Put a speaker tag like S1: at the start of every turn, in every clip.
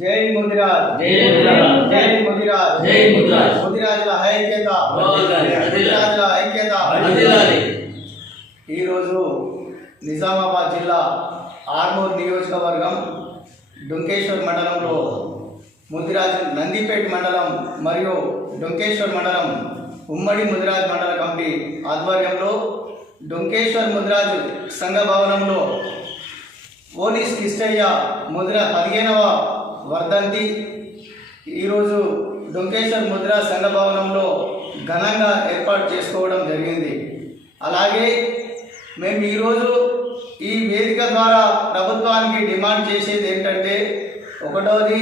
S1: జై ముదిరాజ్
S2: జై ముదిరాజ్.
S1: జై ముదిరాజ్
S2: జై ముదిరాజ్.
S1: ముదిరాజుల ఐక్యత. ముదిరాజుల ఐక్యత. ఈరోజు నిజామాబాద్ జిల్లా ఆర్మూర్ నియోజకవర్గం డొంకేశ్వర్ మండలంలో ముదిరాజ్ నందిపేట్ మండలం మరియు డొంకేశ్వర్ మండలం ఉమ్మడి ముదిరాజ్ మండల కమిటీ ఆధ్వర్యంలో డొంకేశ్వర్ ముదిరాజ్ సంఘ భవనంలో పోలీస్ కిష్టయ్య ముద్ర పదిహేనవ వర్ధంతి. ఈరోజు డొంకేశ్వర్ ముద్ర సంఘ భవనంలో ఘనంగా ఏర్పాటు చేసుకోవడం జరిగింది. అలాగే మేము ఈరోజు ఈ వేదిక ద్వారా ప్రభుత్వానికి డిమాండ్ చేసేది ఏంటంటే ఒకటవది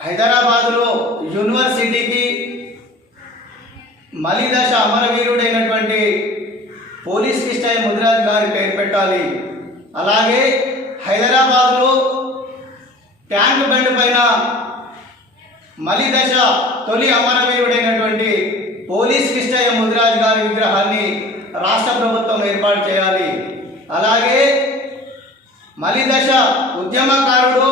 S1: హైదరాబాదులో యూనివర్సిటీకి మలిదశ అమరవీరుడైనటువంటి పోలీస్ కిష్టయ్య ముదిరాజ్ గారి పేరు పెట్టాలి. అలాగే హైదరాబాద్లో ట్యాంక్ బండ్ పైన మలిదశ తొలి అమరవీరుడైనటువంటి పోలీస్ కృష్ణయ్య ముదిరాజ్ గారి విగ్రహాన్ని రాష్ట్ర ప్రభుత్వం ఏర్పాటు చేయాలి. అలాగే మలిదశ ఉద్యమకారుడు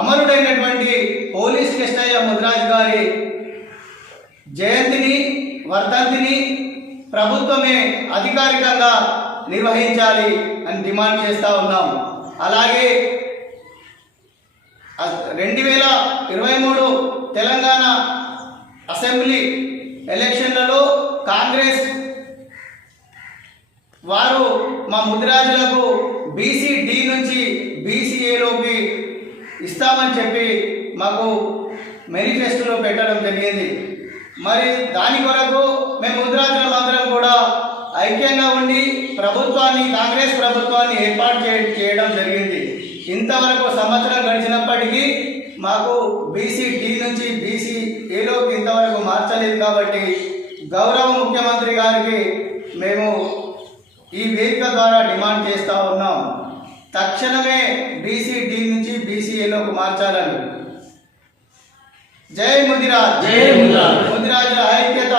S1: అమరుడైనటువంటి పోలీస్ కృష్ణయ్య ముద్రాజ్ గారి జయంతిని వర్ధంతిని ప్రభుత్వమే అధికారికంగా నిర్వహించాలి అని డిమాండ్ చేస్తూ ఉన్నాం. అలాగే రెండు వేల ఇరవై మూడు తెలంగాణ అసెంబ్లీ ఎలక్షన్లలో కాంగ్రెస్ వారు మా ముదిరాజులకు బీసీ డి నుంచి బీసీఏలోకి ఇస్తామని చెప్పి మాకు మేనిఫెస్టోలో పెట్టడం జరిగింది. మరి దాని కొరకు మేము ముద్రాజులం ఐక్యంగా ఉండి ప్రభుత్వాన్ని కాంగ్రెస్ ప్రభుత్వాన్ని ఏర్పాటు చే- చేయడం జరిగింది. ఇంతవరకు సంవత్సరం గడిచినప్పటికీ మాకు బీసీ డి నుంచి బీసీ ఏలోకి ఇంతవరకు మార్చలేదు కాబట్టి గౌరవ ముఖ్యమంత్రి గారికి మేము ఈ వేదిక ద్వారా డిమాండ్ చేస్తూ ఉన్నాం. తక్షణమే బీసీ డి నుంచి బీసీఏలోకి మార్చాలని. జై ముదిరాజ్.
S2: జై ముదిరాజ్.
S1: ఐక్యత.